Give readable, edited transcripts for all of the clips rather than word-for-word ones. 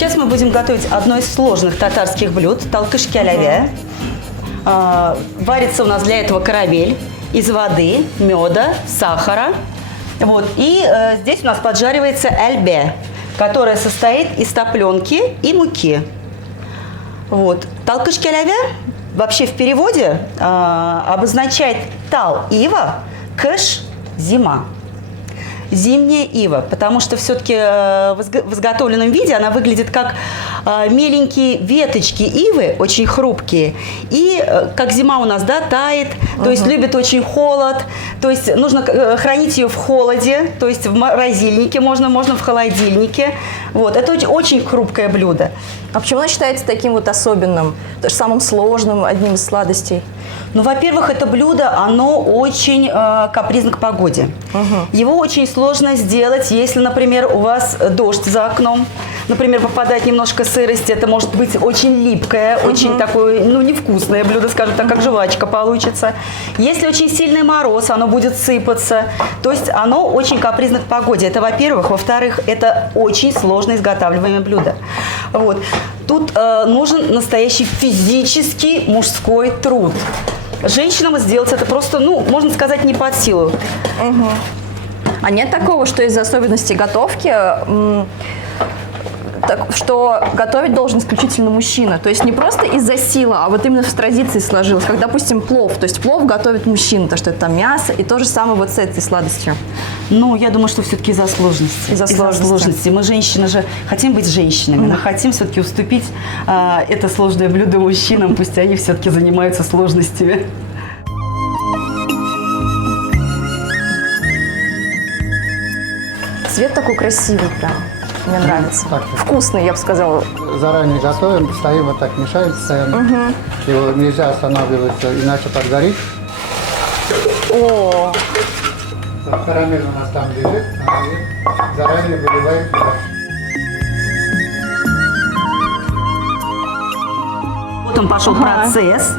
Сейчас мы будем готовить одно из сложных татарских блюд – талкыш-кяляве. Варится у нас для этого карамель из воды, меда, сахара. Вот. И здесь у нас поджаривается эльбе, которая состоит из топленки и муки. Вот. Талкыш-кяляве вообще в переводе обозначает тал – ива, кыш – зима. Зимняя ива, потому что все-таки в изготовленном виде она выглядит как меленькие веточки ивы, очень хрупкие, и как зима у нас, да, тает, то есть любит очень холод, то есть нужно хранить ее в холоде, то есть в морозильнике можно в холодильнике. Вот, это очень хрупкое блюдо. А почему она считается таким вот особенным, самым сложным, одним из сладостей? Ну, во-первых, это блюдо, оно очень капризно к погоде. Его очень сложно сделать, если, например, у вас дождь за окном, например, попадает немножко сырости, это может быть очень липкое, очень такое, ну, невкусное блюдо, скажем так, как жвачка получится. Если очень сильный мороз, оно будет сыпаться. То есть оно очень капризно к погоде. Это, во-первых. Во-вторых, это очень сложно изготавливаемое блюдо. Вот. Тут нужен настоящий физический мужской труд. Женщинам сделать это просто, ну, можно сказать, не под силу. А нет такого, что из-за особенностей готовки, что готовить должен исключительно мужчина? То есть не просто из-за силы, а вот именно в традиции сложилось. Как, допустим, плов. То есть плов готовит мужчина, то что это там мясо, и то же самое вот с этой сладостью. Ну, я думаю, что все-таки из-за сложности. Из-за сложности. Мы, женщины же, хотим быть женщинами. Мы хотим все-таки уступить это сложное блюдо мужчинам, пусть они все-таки занимаются сложностями. Цвет такой красивый прям. Мне нравится. Так. Вкусный, я бы сказала. Заранее готовим, стоим вот так, мешаем постоянно. Его нельзя останавливать, иначе подгорит. О, Карамель у нас там лежит, и заранее выливаем туда. Вот он пошел процесс.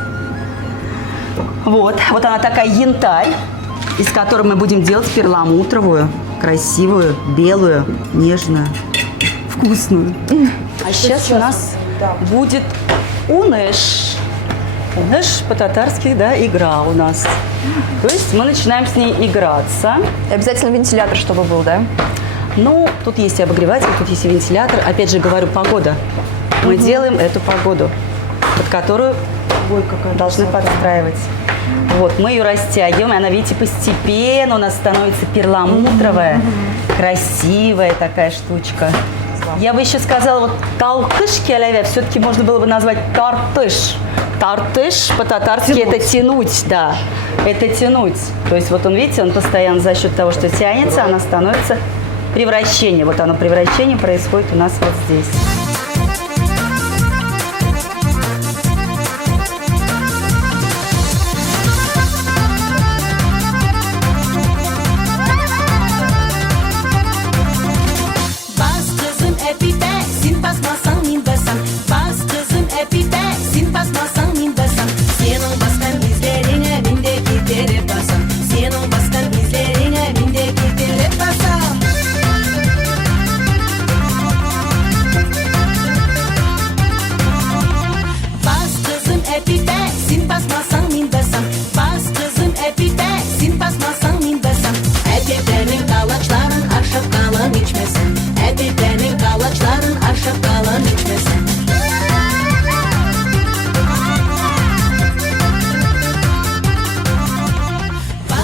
Вот она такая янтарь, из которой мы будем делать перламутровую, красивую, белую, нежную, вкусную. А сейчас у нас будет уныш. Уныш по-татарски, да, игра у нас. То есть мы начинаем с ней играться. и обязательно вентилятор, чтобы был, да? Ну, тут есть и обогреватель, тут есть и вентилятор. Опять же говорю, погода. Мы делаем эту погоду, под которую должны подстраивать. Вот, мы ее растягиваем, и она, видите, постепенно у нас становится перламутровая, красивая такая штучка. Я бы еще сказала, вот талкыш-кяляве все-таки можно было бы назвать тартыш. Тартыш по-татарски это тянуть, да, это тянуть. То есть вот он, видите, он постоянно за счет того, что тянется, она становится превращение. Вот оно, превращение происходит у нас вот здесь.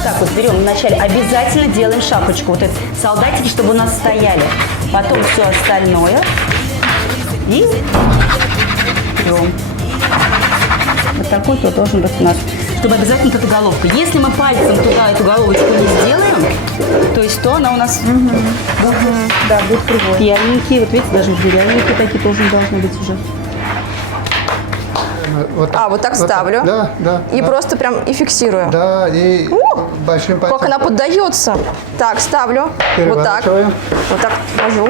Так вот берем вначале, обязательно делаем шапочку, вот эти солдатики, чтобы у нас стояли. Потом все остальное. И берем. Вот такой вот должен быть у нас, чтобы обязательно вот эта головка. Если мы пальцем туда эту головочку не сделаем, то есть то она у нас будет, Да, будет круглый. пьяненькие. Вот видите, даже деревянненькие такие тоже должны быть уже. Вот Вот так ставлю. Да, да. И да. просто прям и фиксирую. Да, и большим пальцем. Как она поддается. Так, ставлю. Вот так. Переворачиваем. Вот так вожу.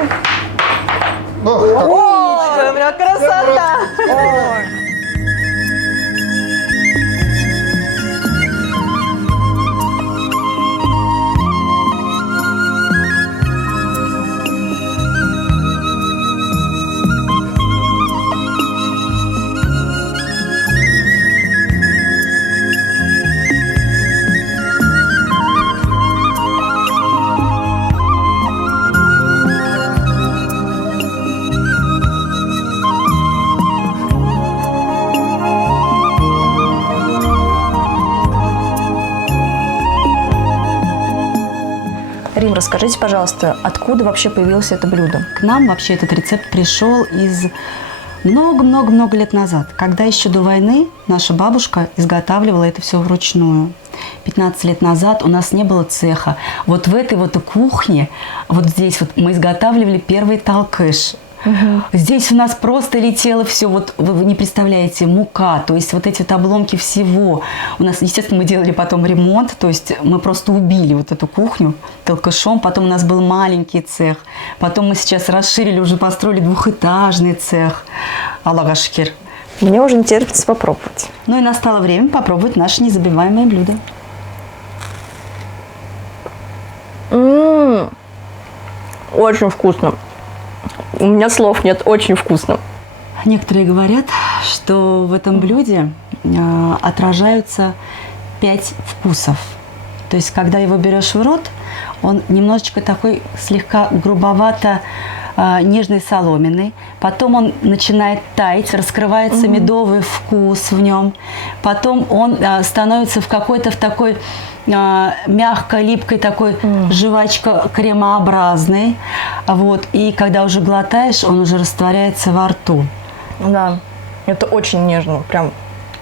О, О, прям красота! Ой. Рим, расскажите, пожалуйста, откуда вообще появилось это блюдо? К нам вообще этот рецепт пришел из много-много-много лет назад, когда еще до войны наша бабушка изготавливала это все вручную. 15 лет назад у нас не было цеха. Вот в этой вот кухне, вот здесь вот мы изготавливали первый талкыш. Здесь у нас просто летело все, вот вы не представляете, мука, то есть вот эти вот обломки всего. У нас, естественно, мы делали потом ремонт, то есть мы просто убили вот эту кухню талкышом, потом у нас был маленький цех, потом мы сейчас расширили, уже построили двухэтажный цех. Аллах ашкер. Мне уже не терпится попробовать. Ну и настало время попробовать наше незабываемое блюдо. Очень вкусно. У меня слов нет, очень вкусно. Некоторые говорят, что в этом блюде отражаются 5 вкусов. То есть, когда его берешь в рот, он немножечко такой слегка грубовато нежный соломенный. Потом он начинает таять, раскрывается медовый вкус в нем. Потом он становится в какой-то в такой мягкой, липкой такой жвачка кремообразный. Вот. И когда уже глотаешь, он уже растворяется во рту. Да, это очень нежно, прям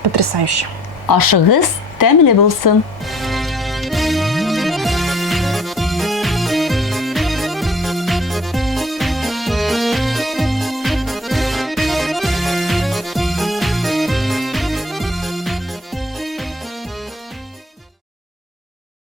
потрясающе. Ашыгыз тәмле булсын.